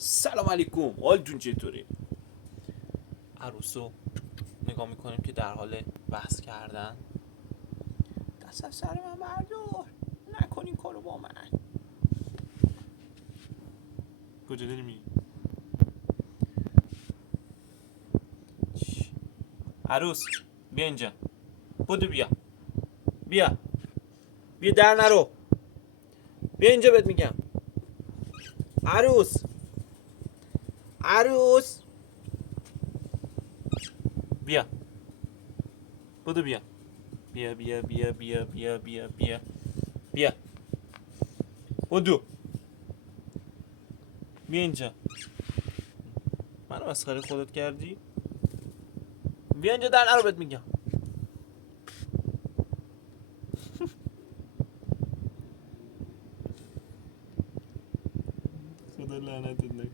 سلام علیکم، حالتون چطوره؟ عروسو نگاه میکنیم که در حال بحث کردن. دست از سر من بردار، نکن این کارو با من. کجا داری میری؟ عروس بیا اینجا، بودو بیا بیا بیا، در نرو، بیا اینجا بهت میگم. عروس عروس بیا، بودو بیا بیا بیا بیا بیا بیا بیا بیا بیا، بودو بیا اینجا. منو مسخره خودت کردی؟ بیا اینجا، در نرو بهت میگم. خدا لعنتت نکنه.